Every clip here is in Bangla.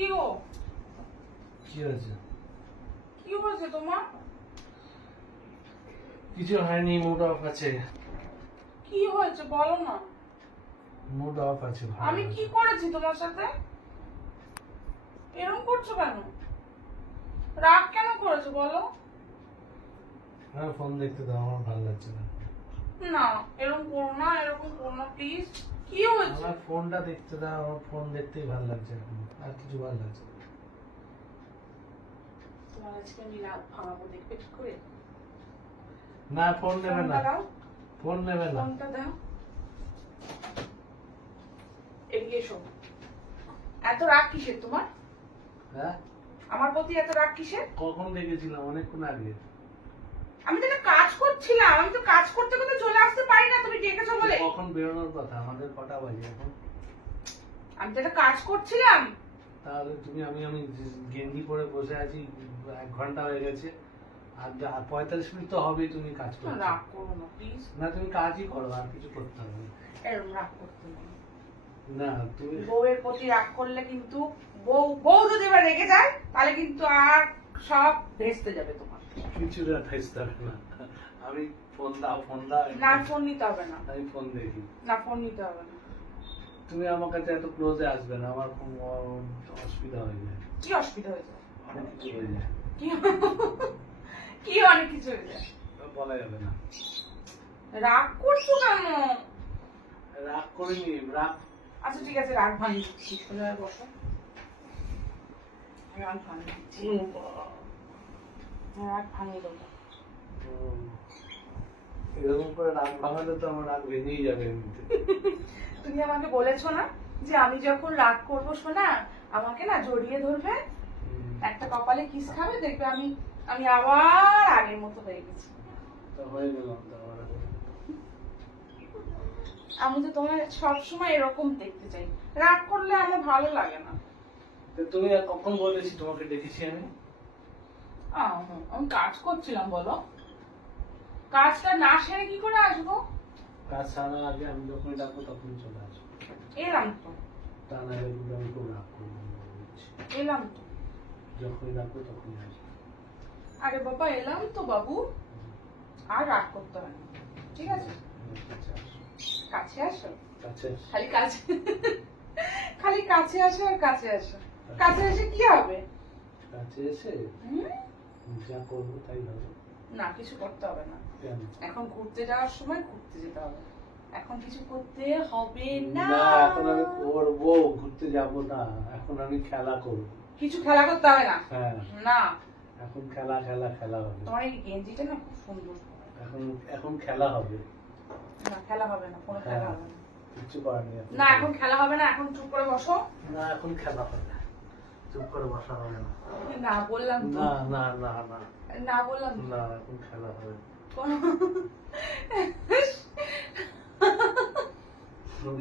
কি গো? কি হয়েছে? কি হয়েছে তোমার? কিছু হয়নি, মুড অফ আছে। কি হয়েছে বলো না। মুড অফ আছে। আমি কি করেছি তোমার সাথে? এরকম করছো কেন? রাগ কেন করেছো বলো? আমার ফোন দেখতে দাও, আমার ভালো লাগছে না। না এরকম করো না, এরকম করো না প্লিজ। কি হয়েছে? আমার ফোনটা দেখতে দাও, আমার ফোন দেখতেই ভালো লাগছে এখন, আর কিছু ভালো লাগছে না। তোমার আজকে আমি রাগ ভাঙাবো, দেখবে ঠিক করে। না ফোন নেবে না, ফোনটা দাও, ফোন নেবে না। ফোনটা দাও। এদিকে এসো। এত রাগ কিসের তোমার? হ্যাঁ, আমার প্রতি এত রাগ কিসের? কখন দেখেছিলাম? অনেকক্ষণ আগে। আমি তো একটা কাজ করছিলাম, আমি তো কাজ করতে করতে চলে আসতে পারি না তুমি ডেকেছো বলে। কখন বেরোনোর কথা? আমাদের কটা বাজে এখন? আমি তো একটা কাজ করছিলাম। তাহলে তুমি আমি গেঞ্জি পরে বসে আছি, 1 ঘন্টা হয়ে গেছে, আর 45 মিনিট তো হবেই তুমি কাজ করছো। রাগ করো না প্লিজ। না তুমি কাজই করো, আর কিছু করতে হবে না। এরকম রাগ করতে নেই। না তুমি বউয়ের প্রতি রাগ করলে কিন্তু বউ যদি এবার রেগে যায় তাহলে কিন্তু আর সব ভেস্তে যাবে তোমার। কিছু না, থাকতে হবে না। আমি ফোন দাও, ফোন দাও। না ফোন নিতে হবে না। আমি ফোন দেখি। না ফোন নিতে হবে না। তুমি আমার কাছে এত ক্লোজে আসবে না, আমার খুব অসুবিধা হয়ে যায়। কি অসুবিধা হয়ে যায়? অনেক কিছু হয়ে যায়। কি কি অনেক কিছু হয়ে যায়? বলা যাবে না। রাগ করছো কেন? রাগ করিনি, রাগ। আচ্ছা ঠিক আছে, রাগ ভাঙিয়ে দিচ্ছি। সোজা হয়ে বসো। রাগ ভাঙিয়ে দিচ্ছি। রাগ ভাঙিয়ে দেবো। এরকম করে রাগ ভাঙালে তো আমার রাগ ভেঙেই যাবে এমনিতে। তুমি আমাকে বলেছো না যে আমি যখন রাগ করবো শোনা আমাকে না জড়িয়ে ধরবে, একটা কপালে কিস খাবে, দেখবে আমি আমি আবার আগের মতো হয়ে গেছি। তো হয়ে গেলাম তো আবার। আমি তো তোমার সবসময় এরকম দেখতে চাই। রাগ করলে আমার ভালো লাগে না। তো তুমি আর কখন বলেছি তোমাকে দেখেছি আমি? আমি কাজ করছিলাম বলো। কাজটা না সেরে কি করে আসবো? কাজ সারার আগে আমি যখনই ডাকবো তখনই চলে আসবো। এলাম তো, তা না হলে কিন্তু আমি খুব রাগ করবো। এলাম তো। যখনই ডাকবো তখনই আসবো। আরে বাবা এলাম তো বাবু, আর রাগ করতে হবে না, ঠিক আছে? কাছে আসো, কাছে আসো। খালি কাছে খালি কাছে আসো আর কাছে আসো। কাছে এসে কি হবে? কাছে এসে হুম? যা করবো তাই হবে। না কিছু করতে হবে না। কেন? এখন ঘুরতে যাওয়ার সময় ঘুরতে যেতে হবে, এখন কিছু করতে হবে না। না এখন আমি করবো, ঘুরতে যাবো না, এখন আমি খেলা করবো। কিছু খেলা করতে হবে না। হ্যাঁ না এখন খেলা খেলা খেলা হবে। তোমার এই গেঞ্জিটা না খুব সুন্দর। এখন এখন খেলা হবে। না খেলা হবে না, কোনো খেলা হবে না। কিচ্ছু করার নেই। না এখন খেলা হবে না, এখন চুপ করে বসো। না এখন খেলা হবে, চুপ করে বসা হবে না। না বললাম তো। না না না না না বললাম তো। না এখন খেলা হবে।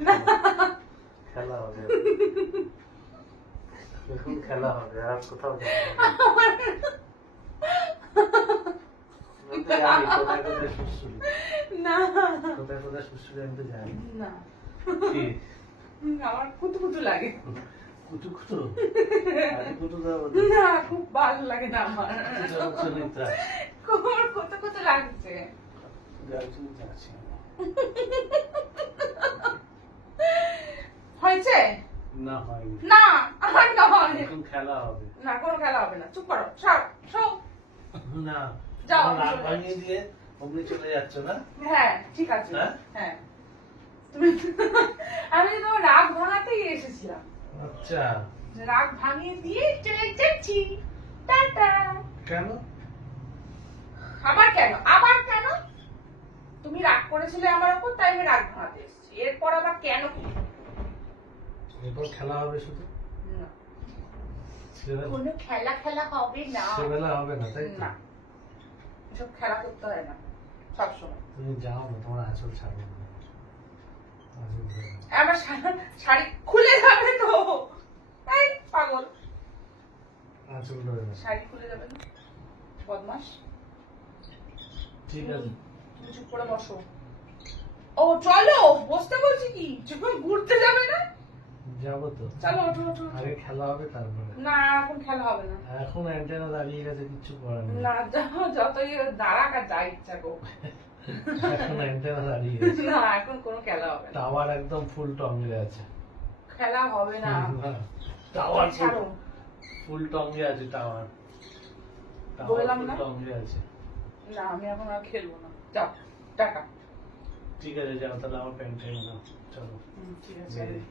না খেলা হবে, এখন খেলা হবে, আর কোথাও যাবো না। আমি তো জানি কোথায় কোথায় সুশ্রী, না কোথায় কোথায় সুশ্রী আমি তো জানি। না কি আমার কুতু কুতু লাগে। কুটু কুটু আরে কুটু দাও না খুব ভালো লাগে না আমার। সুনিতা আমার কত কত লাগছে। যাচ্ছি যাচ্ছি। হয়েছে? না হয়নি। না আমার নয়। এখন খেলা হবে। না কোনো খেলা হবে না, চুপ করো, সব সব। না যাও, তোমার রাগ চলে ভাঙিয়ে দিয়ে অমনি চলে যাচ্ছ না? হ্যাঁ ঠিক আছে। হ্যাঁ? হ্যাঁ তুমি আমি তো তোমার রাগ ভাঙাতেই এসেছিলাম। আচ্ছা রাগ ভাঙিয়ে দিয়ে চলে যাচ্ছি, টাটা। কেন? আবার কেন? আবার কেন? তুমি রাগ করেছিলে আমার উপর, তাই আমি রাগ ভাঙাতে এসেছি। এরপর আবার কেন কি? এরপর খেলা হবে শুধু? না ছেলেবেলা কোনো খেলা খেলা হবে না। ছেলেবেলা হবে না তাই তো? না এসব খেলা করতে হয় না সবসময়। তুমি যাও না, তোমার আঁচল ছাড়বো না। আঁচল ধরে নাও। আমার শাড়ি খুলে যাবে তো। এই পাগল, আঁচল ধরে নাও। শাড়ি খুলে যাবে না, বদমাস। ঠিক আছে তুমি চুপ করে বসো। ও চলো বসতে বলছি কি, যখন ঘুরতে যাবে না? যাবো তো। চলো ওঠো ওঠো ওঠো। আগে খেলা হবে তারপরে। না এখন খেলা হবে না। এখন অ্যান্টেনা দাঁড়িয়ে গেছে, কিচ্ছু করার নেই। না যতই দাঁড়াক আর যা ইচ্ছা গো। এখন অ্যান্টেনা দাঁড়িয়ে গেছে। না এখন কোনো খেলা হবে না। টাওয়ার একদম ফুল টঙ্গে আছে। খেলা হবে না। টাওয়ার ছাড়ো। ফুল টঙ্গে আছে টাওয়ার। বললাম না? টঙ্গে আছে। না আমি এখন আর খেলবো না। যাও টাটা। ঠিক আছে যাও তাহলে, আমার প্যান্ট টাইম নাও, চলো। ঠিক আছে। বেরিয়ে।